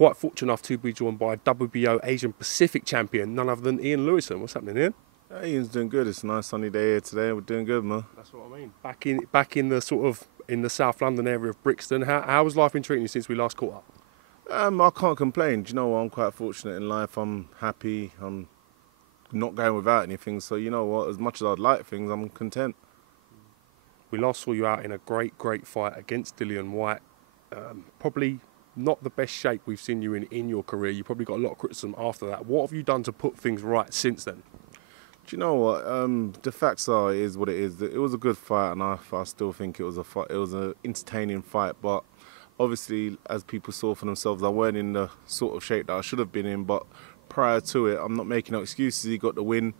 quite fortunate enough to be joined by WBO Asian Pacific champion, none other than Ian Lewison. What's happening, Ian? Ian's doing good. It's a nice sunny day here today. We're doing good, man. That's what I mean. Back in the sort of in the South London area of Brixton. How has life been treating you since we last caught up? I can't complain. Do you know what? I'm quite fortunate in life. I'm happy. I'm not going without anything. So you know what? As much as I'd like things, I'm content. We last saw you out in a great fight against Dillian Whyte. Probably not the best shape we've seen you in your career. You probably got a lot of criticism after that. What have you done to put things right since then? Do you know what? The facts are, it is what it is. It was a good fight, and I still think it was a fight. It was an entertaining fight, but obviously, as people saw for themselves, I weren't in the sort of shape that I should have been in. But prior to it, I'm not making no excuses. He got the win.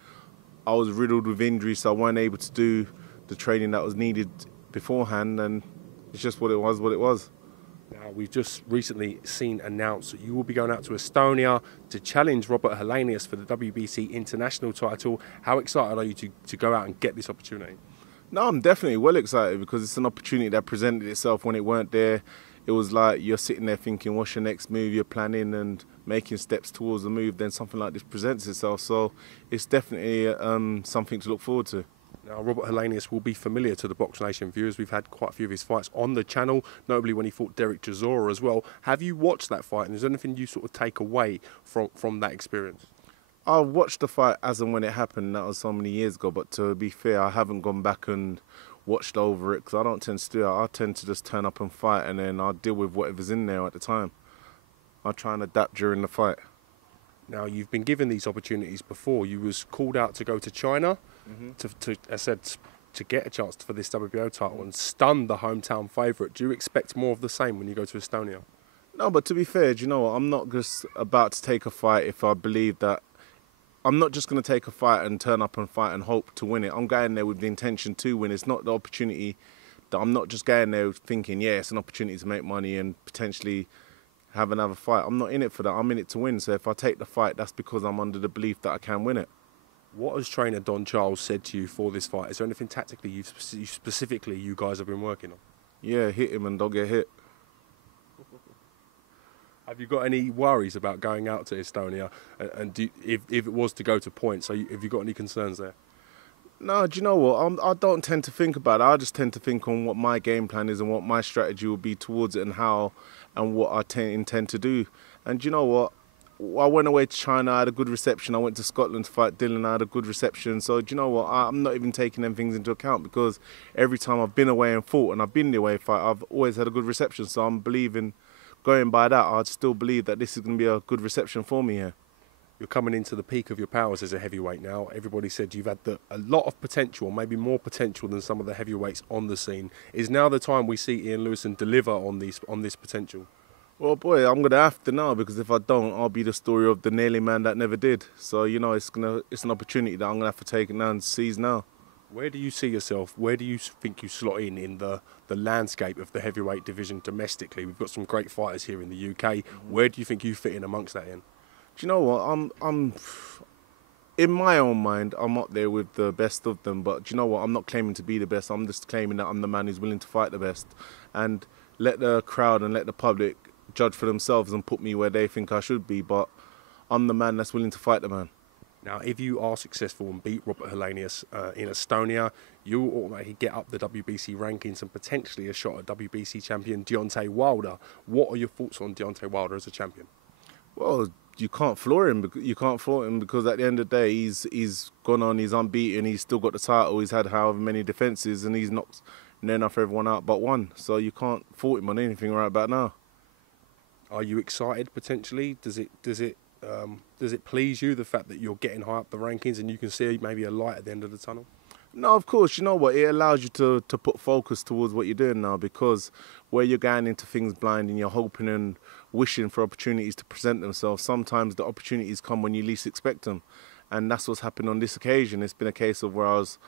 I was riddled with injuries, so I weren't able to do the training that was needed beforehand, and it's just what it was. Now, we've just recently seen announced that you will be going out to Estonia to challenge Robert Helenius for the WBC international title. How excited are you to go out and get this opportunity? No, I'm definitely well excited because it's an opportunity that presented itself when it weren't there. It was like you're sitting there thinking, what's your next move? You're planning and making steps towards the move. Then something like this presents itself. So it's definitely something to look forward to. Now, Robert Helenius will be familiar to the BoxNation viewers. We've had quite a few of his fights on the channel, notably when he fought Derek Chisora as well. Have you watched that fight, and is there anything you sort of take away from that experience? I watched the fight as and when it happened. That was so many years ago. But to be fair, I haven't gone back and watched over it because I don't tend to do that. I tend to just turn up and fight, and then I'll deal with whatever's in there at the time. I'll try and adapt during the fight. Now, you've been given these opportunities before. You was called out to go to China to get a chance for this WBO title and stun the hometown favourite. Do you expect more of the same when you go to Estonia? No, but to be fair, do you know what? I'm not just about to take a fight if I believe that. I'm not just going to take a fight and turn up and fight and hope to win it. I'm going there with the intention to win. It's not the opportunity that I'm not just going there thinking, yeah, it's an opportunity to make money and potentially have another fight. I'm not in it for that. I'm in it to win. So if I take the fight, that's because I'm under the belief that I can win it. What has trainer Don Charles said to you for this fight? Is there anything tactically you guys have been working on? Yeah, hit him and don't get hit. Have you got any worries about going out to Estonia? And if it was to go to points, have you got any concerns there? No, do you know what? I don't tend to think about it. I just tend to think on what my game plan is and what my strategy will be towards it and how and what I intend to do. And do you know what? I went away to China, I had a good reception. I went to Scotland to fight Dylan, I had a good reception. So, do you know what? I'm not even taking them things into account because every time I've been away and fought and I've been the away fight, I've always had a good reception. So I'm believing, going by that, I still believe that this is going to be a good reception for me here. You're coming into the peak of your powers as a heavyweight now. Everybody said you've had a lot of potential, maybe more potential than some of the heavyweights on the scene. Is now the time we see Ian Lewison deliver on this potential? Well, boy, I'm going to have to now because if I don't, I'll be the story of the nearly man that never did. So, you know, it's an opportunity that I'm going to have to take it now and seize now. Where do you see yourself? Where do you think you slot in the landscape of the heavyweight division domestically? We've got some great fighters here in the UK. Where do you think you fit in amongst that, Ian? Do you know what? I'm in my own mind, I'm up there with the best of them. But do you know what? I'm not claiming to be the best. I'm just claiming that I'm the man who's willing to fight the best. And let the crowd and let the public judge for themselves and put me where they think I should be. But I'm the man that's willing to fight the man. Now, if you are successful and beat Robert Helenius in Estonia, you will automatically get up the WBC rankings and potentially a shot at WBC champion Deontay Wilder. What are your thoughts on Deontay Wilder as a champion? Well, you can't floor him. You can't floor him because at the end of the day, he's gone on, he's unbeaten, he's still got the title, he's had however many defences, and he's knocked near enough everyone out but one. So you can't fault him on anything right about now. Are you excited potentially? Does it please you, the fact that you're getting high up the rankings and you can see maybe a light at the end of the tunnel? No, of course. You know what? It allows you to put focus towards what you're doing now because where you're going into things blind and you're hoping and wishing for opportunities to present themselves, sometimes the opportunities come when you least expect them. And that's what's happened on this occasion. It's been a case of where I was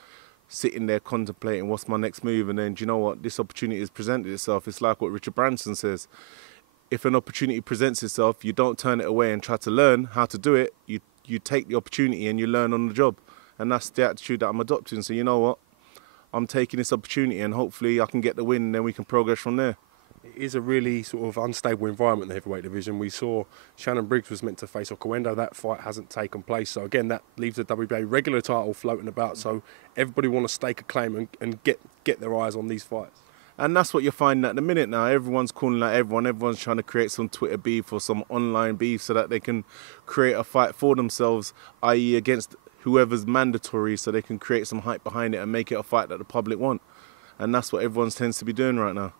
sitting there contemplating what's my next move, and then, do you know what? This opportunity has presented itself. It's like what Richard Branson says. If an opportunity presents itself, you don't turn it away and try to learn how to do it. You take the opportunity and you learn on the job. And that's the attitude that I'm adopting. So you know what? I'm taking this opportunity and hopefully I can get the win and then we can progress from there. It is a really sort of unstable environment in the heavyweight division. We saw Shannon Briggs was meant to face Oquendo. That fight hasn't taken place. So again, that leaves the WBA regular title floating about. So everybody want to stake a claim and get their eyes on these fights. And that's what you're finding at the minute now. Everyone's calling out everyone. Everyone's trying to create some Twitter beef or some online beef so that they can create a fight for themselves, i.e. against whoever's mandatory, so they can create some hype behind it and make it a fight that the public want. And that's what everyone tends to be doing right now.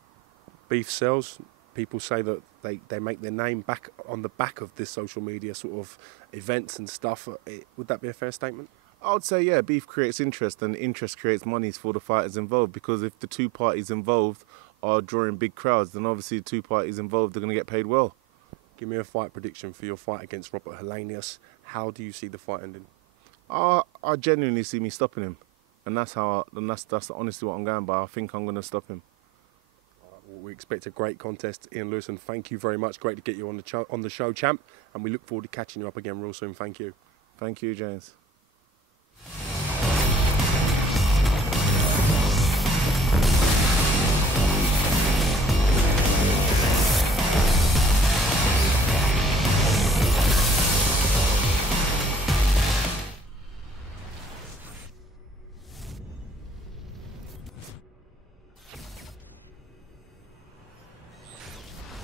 Beef sells. People say that they make their name back on the back of this social media sort of events and stuff. Would that be a fair statement? I would say, yeah, beef creates interest, and interest creates monies for the fighters involved, because if the two parties involved are drawing big crowds, then obviously the two parties involved are going to get paid well. Give me a fight prediction for your fight against Robert Helenius. How do you see the fight ending? I genuinely see me stopping him, and that's honestly what I'm going by. I think I'm going to stop him. We expect a great contest. Ian Lewison, thank you very much. Great to get you on the show, champ, and we look forward to catching you up again real soon. Thank you. Thank you, James.